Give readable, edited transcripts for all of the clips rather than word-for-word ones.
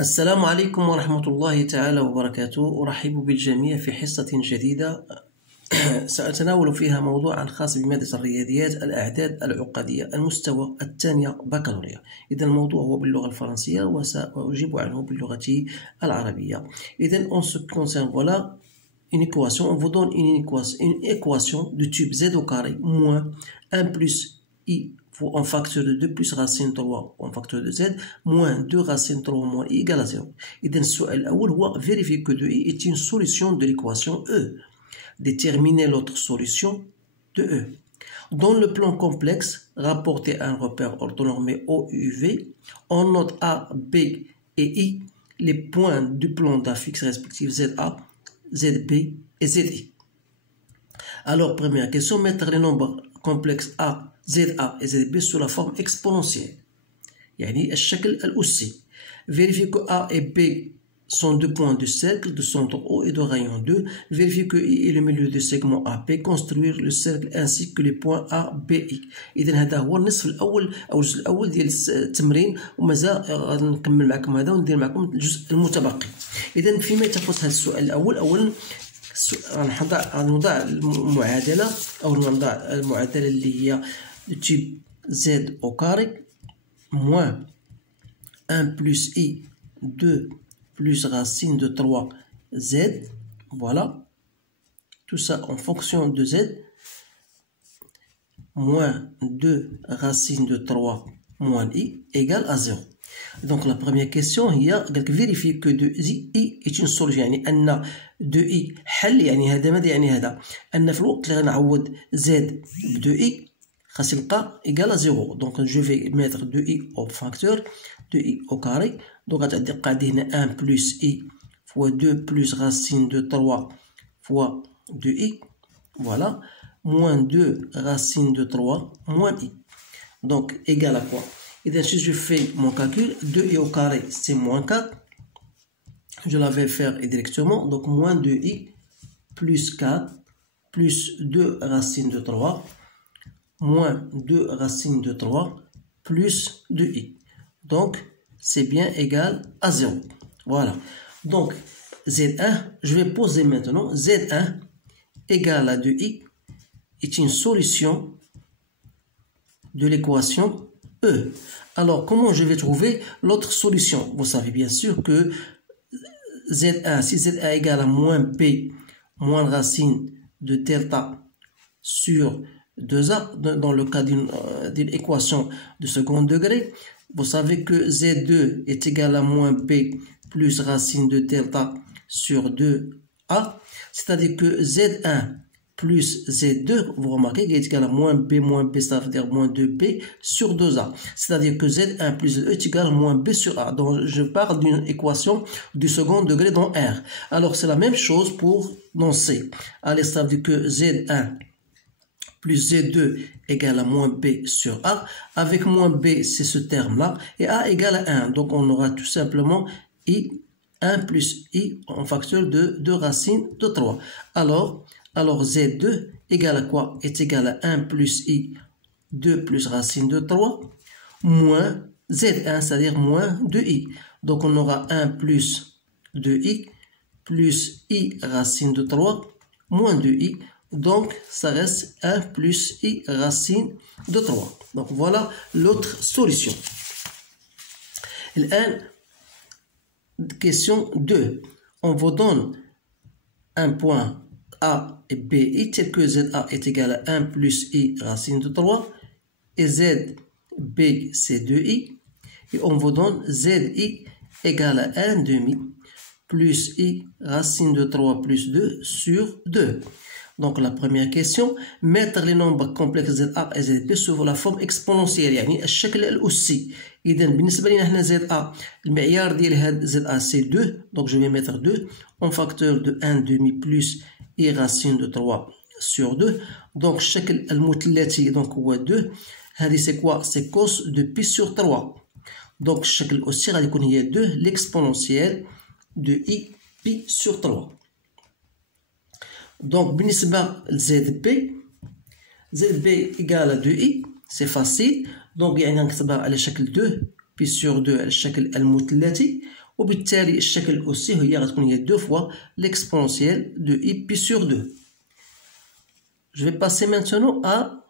السلام عليكم ورحمة الله تعالى وبركاته. أرحب بالجميع في حصة جديدة سأتناول فيها موضوعا خاص بمادة الرياضيات الأعداد العقدية المستوى الثانية بكالوريا. إذا الموضوع هو باللغة الفرنسية وسأجيب عنه باللغة العربية. إذا on se concerne voilà une équation, on vous donne une équation de type z au carré moins 1 plus i en facteur de 2 plus racine 3 en facteur de z moins 2 racine 3 moins i égale à 0. إذا السؤال الأول هو vérifier que 2i est une solution de l'équation E. Déterminer l'autre solution de E. Dans le plan complexe, rapporter un repère orthonormé O, U, V, on note A, B et I les points du plan d'affixe respectifs ZA, ZB et ZI. Alors, première question, mettre les nombres complexes A, ZA et ZB sous la forme exponentielle. يعني الشكل الأسي. Vérifier que A et B sont deux points de cercle de centre O et de rayon 2. Vérifier que I est le milieu du segment AP. Construire le cercle ainsi que les points A, B, I. إذا هذا هو النصف الأول أو الجزء الأول ديال التمرين، ومازال غادي نكمل معكم هذا وندير معكم الجزء المتبقي. إذا فيما يتخص هذا السؤال الأول، أولا غنوضع المعادلة أو نوضع المعادلة اللي هي type Z au carré moins 1 plus I 2 plus racine de 3z, voilà, tout ça en fonction de z, moins 2 racine de 3 moins i égale à 0. Donc la première question هي vérifier que 2i est une solution، يعني أن 2i حل، يعني هذا ماذا يعني هذا؟ أن في الوقت اللي غنعوض z ب 2i خاص يبقى égal à 0. Donc je vais mettre 2i au facteur 2i au carré. Donc غتعطي قاعدة هنا 1 plus i fois 2 plus racine de 3 fois 2i, voilà, moins 2 racine de 3 moins i. Donc égal à quoi? Et bien si je fais mon calcul, 2i au carré c'est moins 4, je la vais faire directement, donc moins 2i plus 4 plus 2 racine de 3 moins 2 racine de 3 plus 2i. Donc c'est bien égal à 0. Voilà. Donc, Z1, je vais poser maintenant Z1 égale à 2i est une solution de l'équation E. Alors, comment je vais trouver l'autre solution? Vous savez bien sûr que Z1, si Z1 égale à moins B, moins racine de delta sur 2a, dans le cas d'une équation de second degré, vous savez que Z2 est égal à moins B plus racine de delta sur 2A, c'est-à-dire que Z1 plus Z2, vous remarquez qu'il est égal à moins B, ça veut dire moins 2B sur 2A. C'est-à-dire que Z1 plus Z2 est égal à moins B sur A. Donc je parle d'une équation du second degré dans R. Alors c'est la même chose pour dans C. Allez, ça veut dire que Z1 plus Z2 égale à moins B sur A. Avec moins B, c'est ce terme-là. Et A égale à 1. Donc, on aura tout simplement I, 1 plus I en facteur de 2 racines de 3. Alors Z2 égale à quoi? Est égal à 1 plus I, 2 plus racine de 3, moins Z1, c'est-à-dire moins 2I. Donc, on aura 1 plus 2I, plus I racine de 3, moins 2I. Donc, ça reste 1 plus i racine de 3. Donc, voilà l'autre solution. Question 2. On vous donne un point A et B i tel que ZA est égal à 1 plus i racine de 3 et ZB c'est 2i. Et on vous donne ZI égal à 1 demi plus i racine de 3 plus 2 sur 2. Donc la première question, mettre les nombres complexes ZA et ZB sous la forme exponentielle، يعني الشكل الأسي. إذا بالنسبة لنا هنا ZA المعيار ديال هاد ZA c'est 2، donc je vais mettre 2 en facteur de 1 demi plus i racine de 3 sur 2. donc الشكل المثلثي donc هو 2. هذه c'est quoi? c'est cos de pi sur 3. donc الشكل الأسي غادي يكون هي 2 l'exponentielle de i pi sur 3. Donc, بالنسبة لZB égale à 2i, c'est facile. Donc, يعني نكتبها على شكل 2 pi sur 2 على الشكل المثلثي. وبالتالي الشكل الأسي هي غتكون هي 2 fois l'exponentielle de I pi sur 2. Je vais passer maintenant à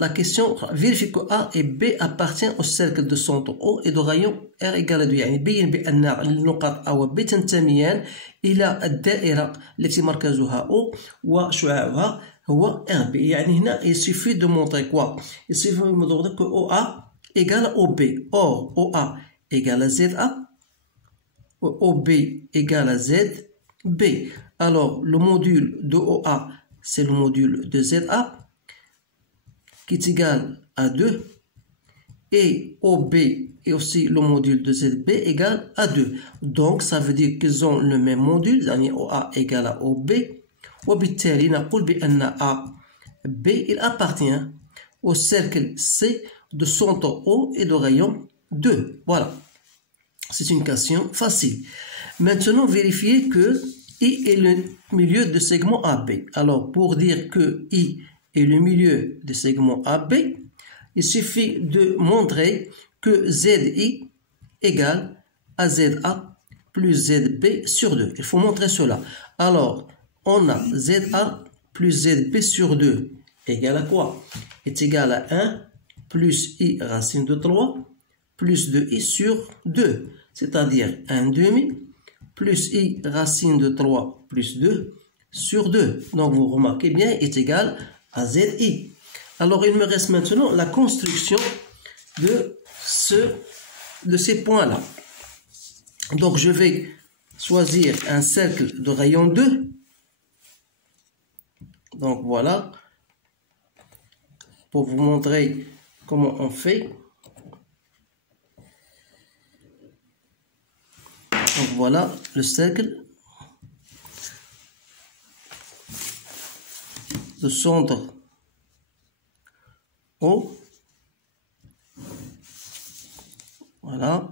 la question. Vérifie que A et B appartiennent au cercle de centre O et de rayon R égale à 2. يعني بين بأن النقاط A و B تنتميان إلى الدائرة التي مركزها O وشعاعها هو RB. يعني هنا il suffit de montrer quoi? Il suffit de montrer que OA égale à OB. Or OA égale à ZA, OB égale à ZB. Alors le module de OA c'est le module de ZA qui est égal à 2 et OB et aussi le module de ZB égale à 2. Donc ça veut dire qu'ils ont le même module, يعني OA égale à OB. وبالتالي نقول بأن AB il appartient au cercle C de centre O et de rayon 2. Voilà. C'est une question facile. Maintenant, vérifiez que I est le milieu de segment AB. Alors, pour dire que I est le milieu de segment AB, il suffit de montrer que ZI égale à ZA plus ZB sur 2. Il faut montrer cela. Alors, on a ZA plus ZB sur 2 égale à quoi? Est égal à 1 plus I racine de 3 plus 2I sur 2. C'est-à-dire 1 demi plus I racine de 3 plus 2 sur 2. Donc vous remarquez bien, est égal à ZI. Alors il me reste maintenant la construction de ces points-là. Donc je vais choisir un cercle de rayon 2. Donc voilà, pour vous montrer comment on fait. Donc voilà le cercle de centre O. Voilà.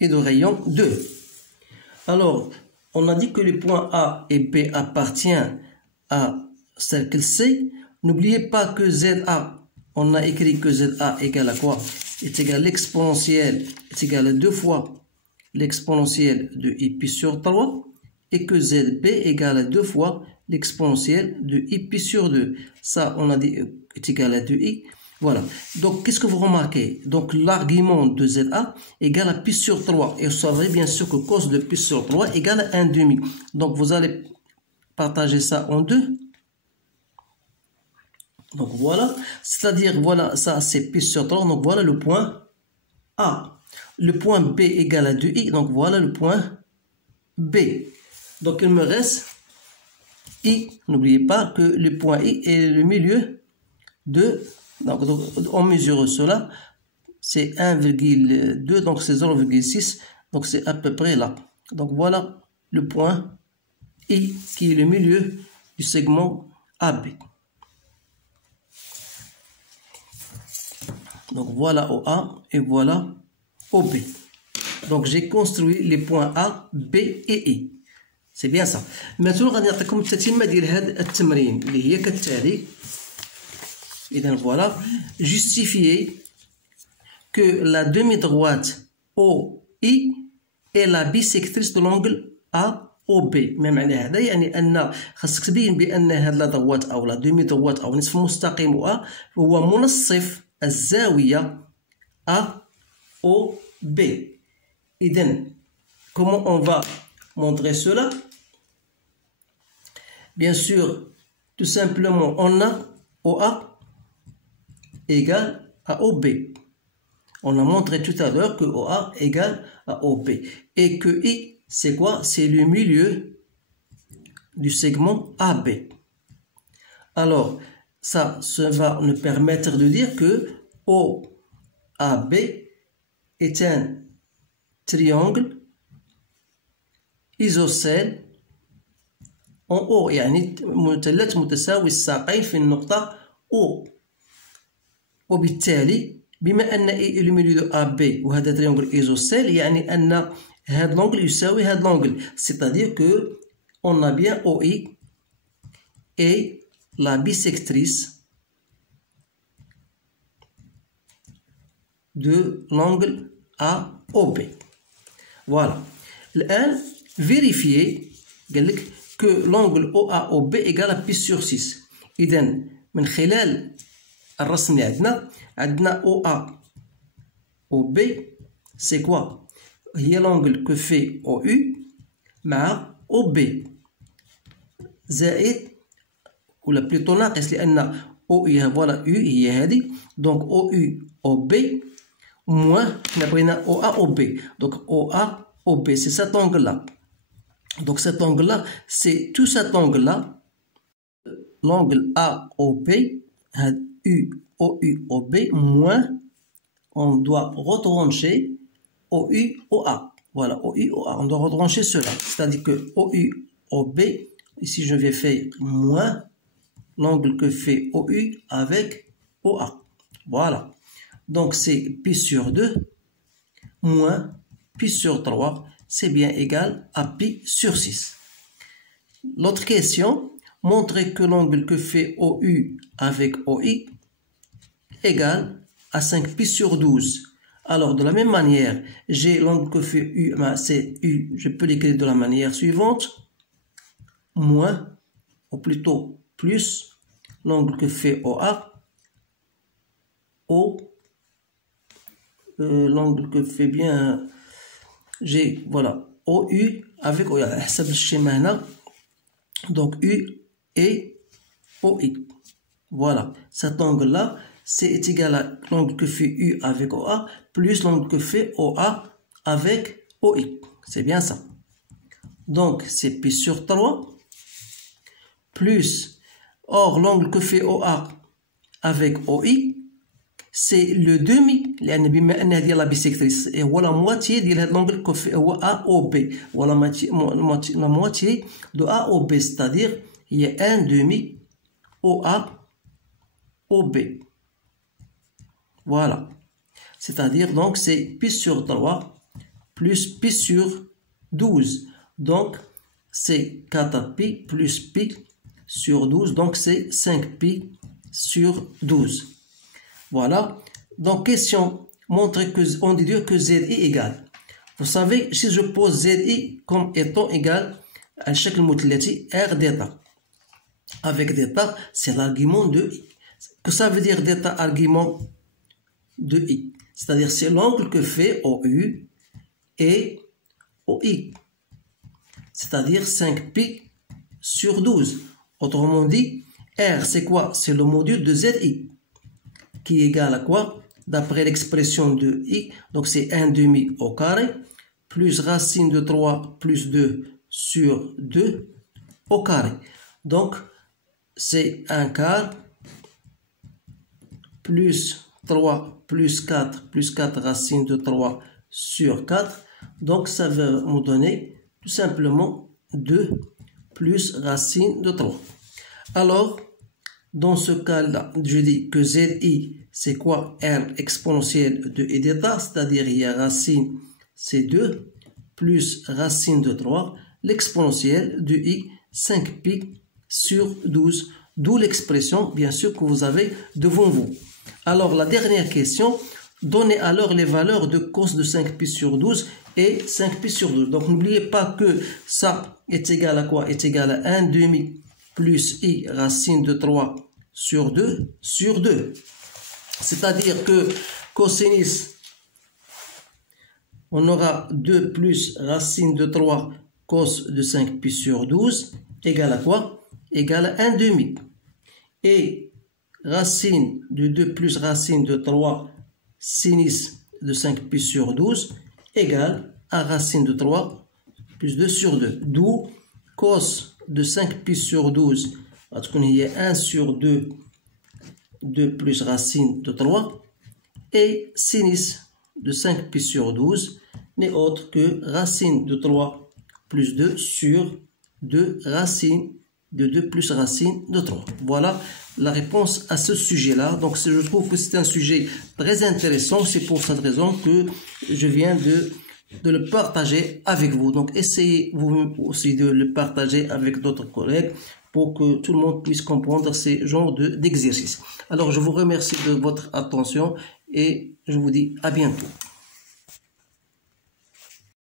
Et de rayon 2. Alors, on a dit que les points A et B appartiennent à cercle C. N'oubliez pas que ZA, on a écrit que ZA égale à quoi? Est égal à l'exponentielle, est égal à 2 fois l'exponentielle de I pi sur 3 et que ZB égale à 2 fois l'exponentielle de I pi sur 2. Ça, on a dit est égal à 2I. Voilà. Donc, qu'est-ce que vous remarquez? Donc, l'argument de ZA égale à pi sur 3. Et vous savez bien sûr que cos de pi sur 3 égale à 1 demi. Donc, vous allez partager ça en 2. Donc, voilà. C'est-à-dire, voilà, ça c'est pi sur 3. Donc, voilà le point A. Le point B égale à 2i. Donc, voilà le point B. Donc, il me reste I. N'oubliez pas que le point I est le milieu de... Donc, on mesure cela, c'est 1,2, donc c'est 0,6, donc c'est à peu près là. Donc voilà le point I qui est le milieu du segment AB. Donc voilà OA et voilà OB. Donc j'ai construit les points A, B et I. C'est bien ça. Maintenant غادي نعطيكم التتمة ديال هذا التمرين اللي هي كالتالي. Et donc voilà, justifier que la demi-droite OI est la bisectrice de l'angle AOB. ما معنى هذا؟ يعني أن خاصك تبين بأن هاد لا droite أو لا demi-droite أو نصف مستقيم A هو منصف الزاوية AOB. إذن comment on va montrer cela? Bien sûr, tout simplement, on a OA égale à OB. On a montré tout à l'heure que OA égale à OB. Et que I, c'est quoi? C'est le milieu du segment AB. Alors, ça va nous permettre de dire que OAB est un triangle isocèle en haut. يعني مثلث متساوي الساقين في النقطة O. وبالتالي بما ان اي الميليو دو ا بي وهذا تريونغل ايزوسيل يعني ان هذا لونغل يساوي هذا لونغل c'est-à-dire que on a bien OI et la bisectrice de l'angle OB. Voilà. الآن vérifier قال لك que l'angle OAOB égale à pi sur 6. إذا من خلال الرسم اللي عندنا OAOB c'est quoi؟ هي l'angle que fait OU مع OB زائد ولا بلوتو ناقص لأن OU فوالا U هي هذه دونك OU OB moins حنا بغينا OAOB donc OAOB c'est cet angle là. Donc cet angle-là, c'est tout cet angle-là, l'angle AOB, UOUOB, moins, on doit retrancher OUOA. Voilà, OUOA, on doit retrancher cela. C'est-à-dire que OUOB, ici je vais faire moins l'angle que fait OU avec OA. Voilà. Donc c'est pi sur 2 moins pi sur 3. C'est bien égal à pi sur 6. L'autre question, montrer que l'angle que fait OU avec OI égale à 5 pi sur 12. Alors, de la même manière, j'ai l'angle que fait U, c'est U, je peux l'écrire de la manière suivante, moins, ou plutôt plus, l'angle que fait OA, l'angle que fait bien... J'ai, voilà, OU avec OI. حسب الشيما هنا. Donc U et OI. Voilà, cet angle-là, c'est égal à l'angle que fait U avec OA plus l'angle que fait OA avec OI. C'est bien ça. Donc, c'est pi sur 3 plus, or l'angle que fait OA avec OI, c'est le demi لأن بما أن هذه لا بيسيكتريس هو لا مواتي ديال هاد لونغل كوفي هو AOB ولا لا مواتي دو AOB c'est-à-dire هي 1 demi OAOB. Voilà. C'est-à-dire donc c'est pi sur 3 plus pi sur 12. Donc c'est 4 pi plus pi sur 12 donc c'est 5 pi sur 12. Voilà, donc question, montrer que on déduit que ZI égale. Vous savez, si je pose ZI comme étant égal à chaque المثلثي R d'état. Avec d'état, c'est l'argument de I. Que ça veut dire d'état argument de I? C'est-à-dire c'est l'angle que fait OU et OI. C'est-à-dire 5 pi sur 12. Autrement dit, R c'est quoi? C'est le module de ZI. Qui est égal à quoi? D'après l'expression de I, donc c'est 1 demi au carré, plus racine de 3 plus 2 sur 2 au carré. Donc, c'est 1 quart, plus 3 plus 4 racine de 3 sur 4. Donc, ça va nous donner tout simplement 2 plus racine de 3. Alors, dans ce cas-là, je dis que ZI, c'est quoi? R exponentielle de I d'état, c'est-à-dire il y a racine, c'est 2, plus racine de 3, l'exponentielle de I, 5 pi sur 12, d'où l'expression, bien sûr, que vous avez devant vous. Alors, la dernière question, donnez alors les valeurs de cos de 5 pi sur 12 et 5 pi sur 12. Donc, n'oubliez pas que ça est égal à quoi? Est égal à 1 demi plus I racine de 3 sur 2 sur 2. C'est-à-dire que cosinus, on aura 2 plus racine de 3 cos de 5 pi sur 12 égale à quoi? Égale à 1 demi. Et racine de 2 plus racine de 3 sinus de 5 pi sur 12 égale à racine de 3 plus 2 sur 2. D'où cos de 5 pi sur 12, il y a 1 sur 2, 2 plus racine de 3, et sinus de 5 pi sur 12 n'est autre que racine de 3 plus 2 sur 2 racine de 2 plus racine de 3. Voilà la réponse à ce sujet-là. Donc je trouve que c'est un sujet très intéressant. C'est pour cette raison que je viens de le partager avec vous. Donc essayez vous aussi de le partager avec d'autres collègues pour que tout le monde puisse comprendre ces genres d'exercices. Alors je vous remercie de votre attention et je vous dis à bientôt.